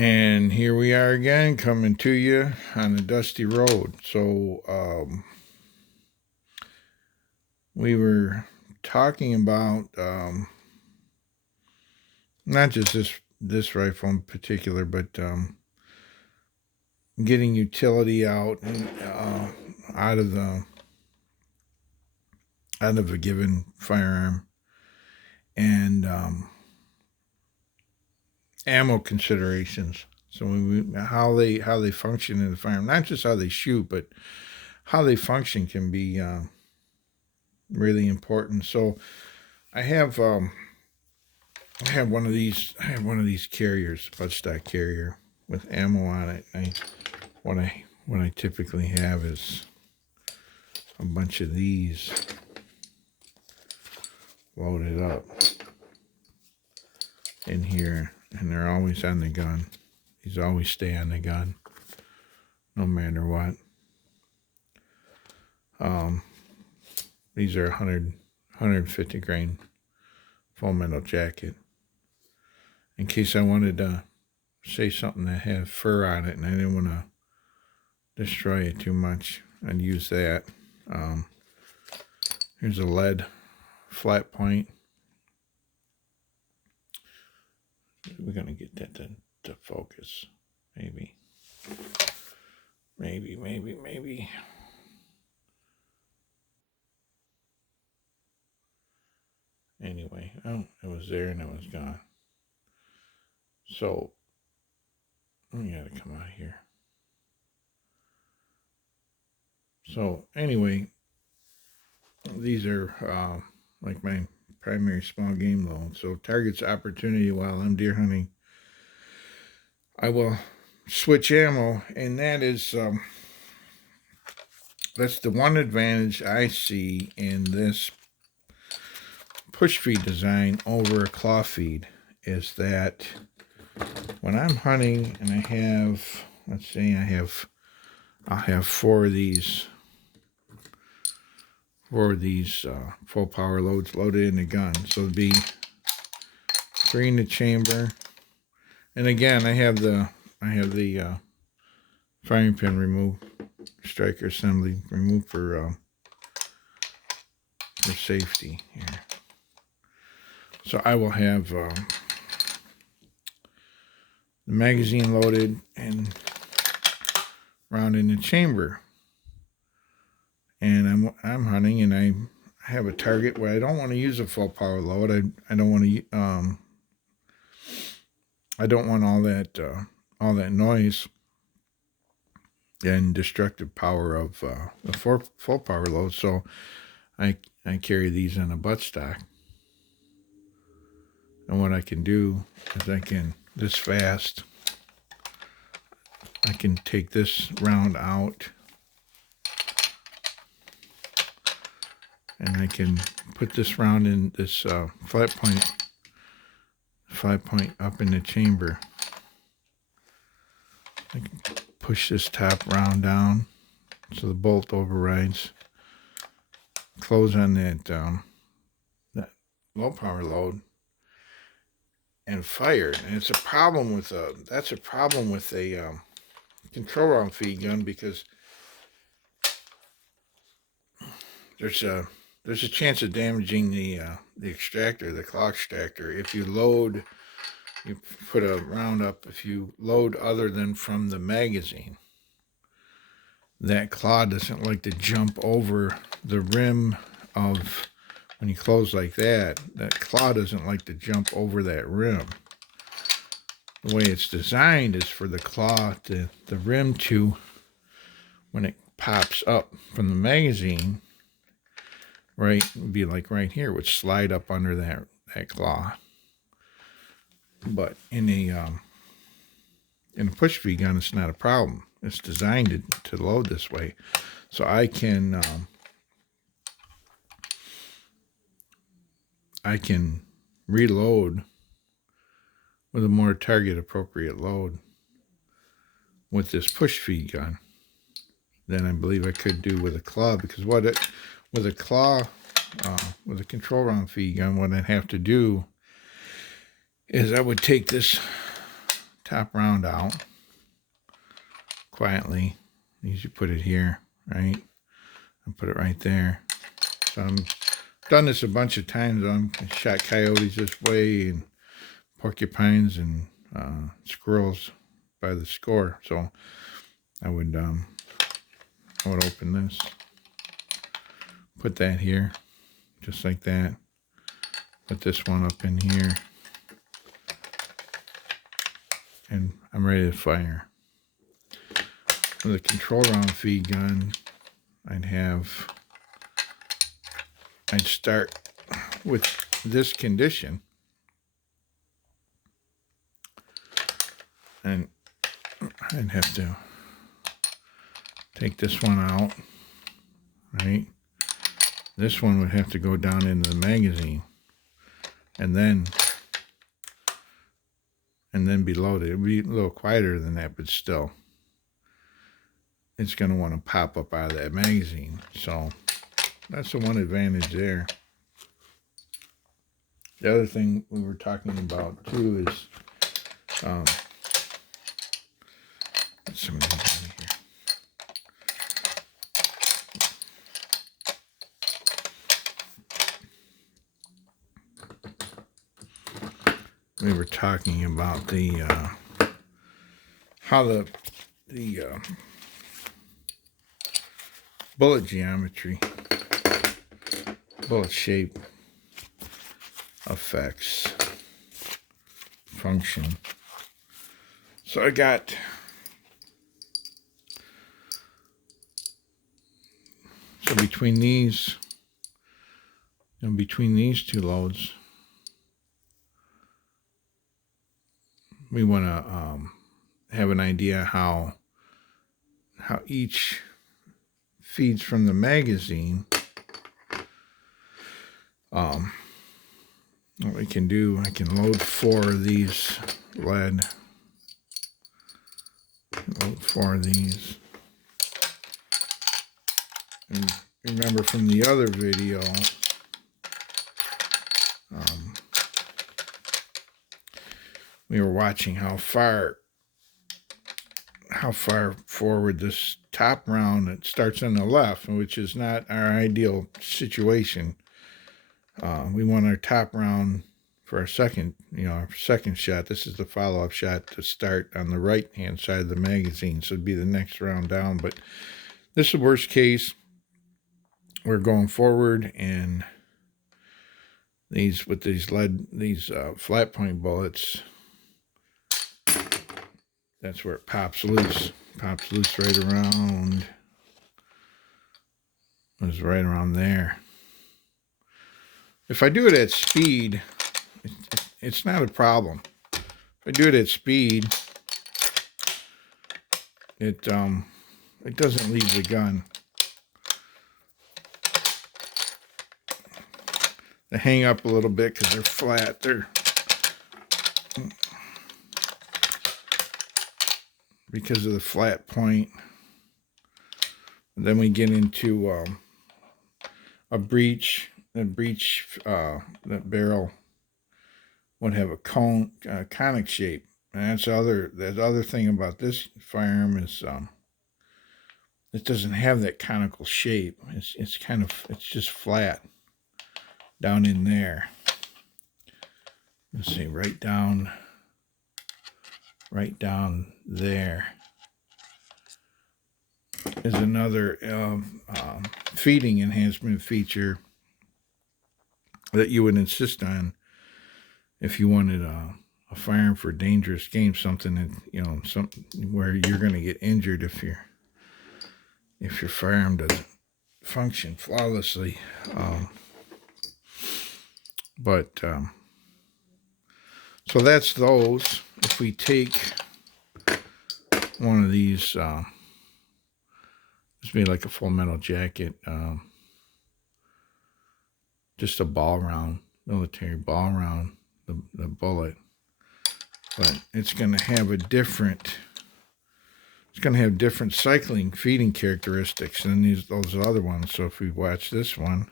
And here we are again, coming to you on a dusty road. So we were talking about not just this rifle in particular, but getting utility out and out of a given firearm, and ammo considerations. So how they function in the firearm, not just how they shoot, but how they function can be really important. So I have one of these. I have one of these carriers, buttstock carrier with ammo on it. What I typically have is a bunch of these loaded up in here, and they're always on the gun. These always stay on the gun, no matter what. These are 150 grain full metal jacket. In case I wanted to say something that had fur on it and I didn't want to destroy it too much, I'd use that. Here's a lead flat point. We're going to get that to focus. Maybe. Anyway, it was there and it was gone. So, we got to come out here. So, anyway, these are like my primary small game load. So, targets opportunity while I'm deer hunting. I will switch ammo, and that's the one advantage I see in this push feed design over a claw feed, is that when I'm hunting and I have, let's say I'll have four of these full power loads loaded in the gun. So it'd be 3 in the chamber, and again I have the firing pin removed, striker assembly removed for safety here. So I will have the magazine loaded and round in the chamber, and I'm hunting and I have a target where I don't want to use a full power load. I don't want to I don't want all that noise and destructive power of the full power load. So I carry these on a buttstock. And what I can do is I can take this round out, and I can put this round in this flat point up in the chamber. I can push this top round down so the bolt overrides, close on that low power load, and fire. And it's a problem with a control round feed gun, because there's a chance of damaging the extractor, the clock extractor, if you put a round up, if you load other than from the magazine. That claw doesn't like to jump over the rim of, when you close like that claw doesn't like to jump over that rim. The way it's designed is for the claw the rim to, when it pops up from the magazine, right, it'd be like right here, would slide up under that claw. But in a push feed gun, it's not a problem. It's designed to load this way, so I can reload with a more target appropriate load with this push feed gun than I believe I could do with a claw, because with a control round feed gun, what I'd have to do is I would take this top round out quietly. Usually put it here, right? And put it right there. So I'm done this a bunch of times. I shot coyotes this way and porcupines and squirrels by the score. So I would open this, put that here, just like that. Put this one up in here, and I'm ready to fire. For the control round feed gun, I'd start with this condition, and I'd have to take this one out, right? This one would have to go down into the magazine, and then be loaded. It would be a little quieter than that, but still, it's going to want to pop up out of that magazine. So that's the one advantage there. The other thing we were talking about too is let's see what I have here. We were talking about the how the bullet geometry, bullet shape affects function. So I got between these two loads, we want to have an idea how each feeds from the magazine. What we can do, I can load 4 of these lead. Load 4 of these. And remember from the other video, we were watching how far forward this top round, it starts on the left, which is not our ideal situation. We want our top round for our second shot. This is the follow-up shot to start on the right-hand side of the magazine, so it'd be the next round down. But this is the worst case. We're going forward, and these flat point bullets, that's where it pops loose. Pops loose right around. It was right around there. If I do it at speed, it's not a problem. If I do it at speed, it doesn't leave the gun. They hang up a little bit because they're flat. Because of the flat point. And then we get into a breech. That barrel would have a conic shape. And that's the other thing about this firearm is it doesn't have that conical shape. It's just flat down in there. Let's see, right down there is another feeding enhancement feature that you would insist on if you wanted a firearm for dangerous games, something that where you're going to get injured if your firearm doesn't function flawlessly. So that's those. If we take one of these, this would be like a full metal jacket, just a ball round, military ball round, the bullet. But it's going to have different cycling, feeding characteristics than those other ones. So if we watch this one,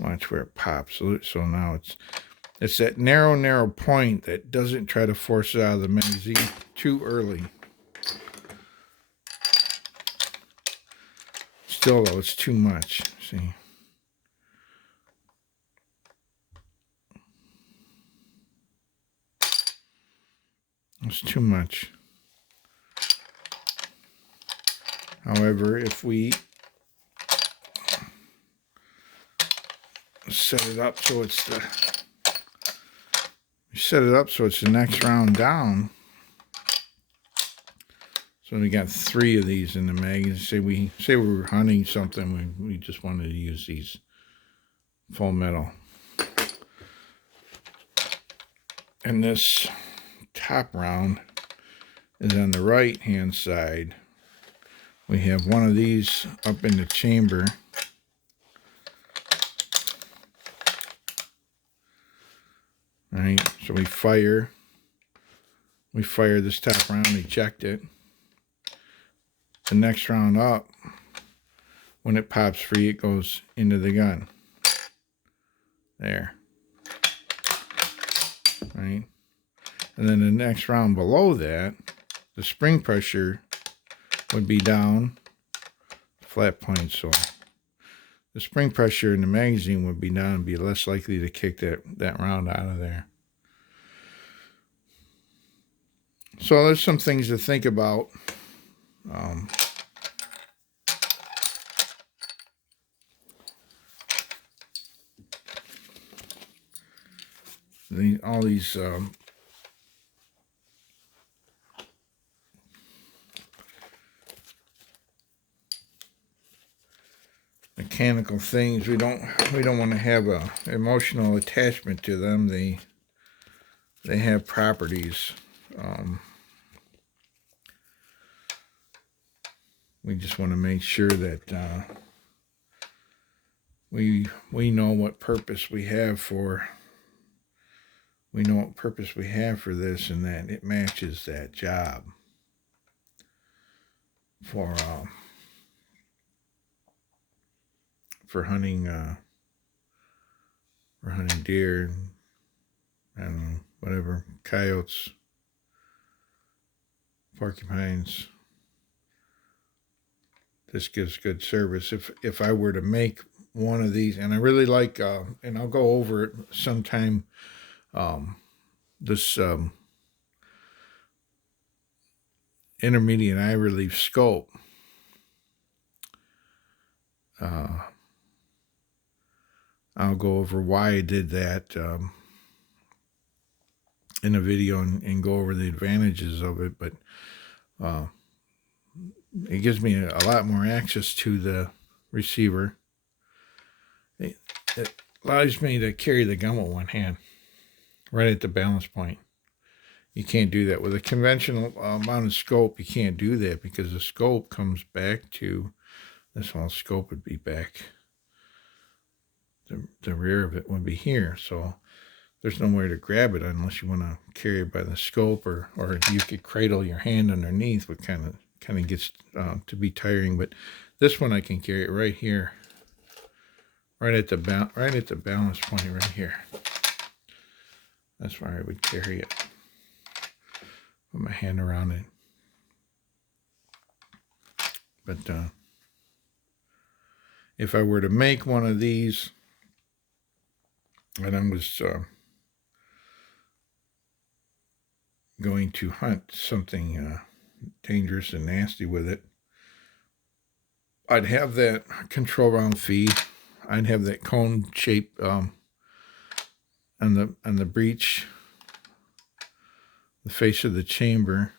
watch where it pops. So now It's that narrow point that doesn't try to force it out of the magazine too early. Still, though, it's too much. See? It's too much. However, if we set it up so it's the next round down. So we got 3 of these in the magazine. Say we were hunting something, we just wanted to use these full metal. And this top round is on the right hand side. We have one of these up in the chamber. All right, so we fire this top round, eject it. The next round up, when it pops free, it goes into the gun. There. Right? And then the next round below that, the spring pressure would be down, flat point, so the spring pressure in the magazine would be down and be less likely to kick that round out of there. So there's some things to think about. All these mechanical things, we don't want to have a emotional attachment to them. They have properties. We just want to make sure that we know what purpose we have for this, and that it matches that job for hunting deer and whatever, coyotes, porcupines. This gives good service. If I were to make one of these, and I really like, and I'll go over it sometime, this intermediate eye relief scope. I'll go over why I did that in a video and go over the advantages of it, but it gives me a lot more access to the receiver. It allows me to carry the gun with one hand, right at the balance point. You can't do that with a conventional mounted scope. You can't do that because the scope comes back to this whole scope would be back. The rear of it would be here, so there's nowhere to grab it unless you want to carry it by the scope, or you could cradle your hand underneath, which kind of gets to be tiring. But this one I can carry it right here, right at the balance point right here. That's where I would carry it. Put my hand around it. But if I were to make one of these, and I was going to hunt something dangerous and nasty with it, I'd have that control round feed. I'd have that cone shape on the breech, the face of the chamber.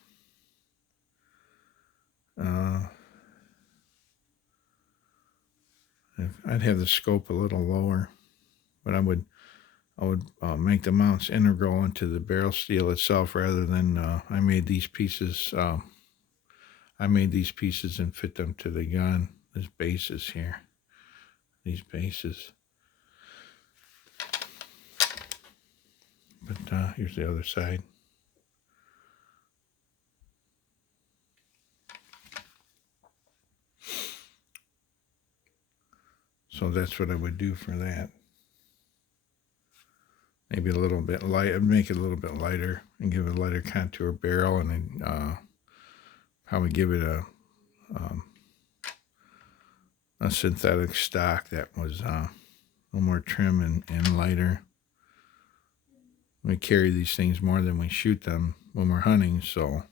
I'd have the scope a little lower, but I would make the mounts integral into the barrel steel itself, rather than I made these pieces and fit them to the gun. There's bases here. These bases. But here's the other side. So that's what I would do for that. maybe a little bit light, make it a little bit lighter and give it a lighter contour barrel, and then probably give it um, a synthetic stock that was a little more trim and lighter. We carry these things more than we shoot them when we're hunting, so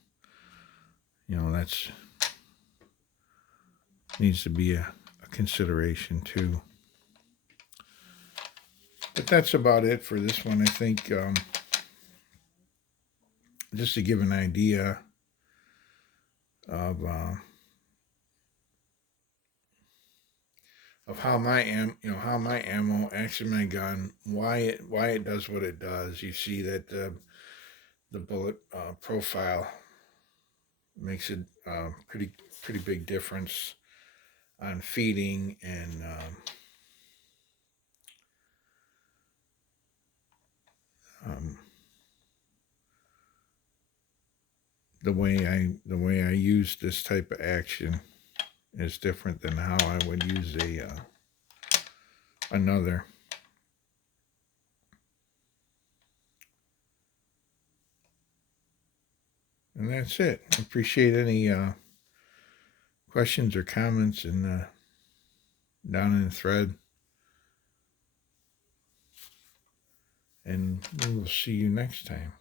that's needs to be a consideration too. But that's about it for this one. I think just to give an idea of how how my ammo acts in my gun, why it does what it does. You see that the bullet profile makes a pretty big difference on feeding and um, the way I use this type of action is different than how I would use a another. And that's it. I appreciate any questions or comments down in the thread. And we will see you next time.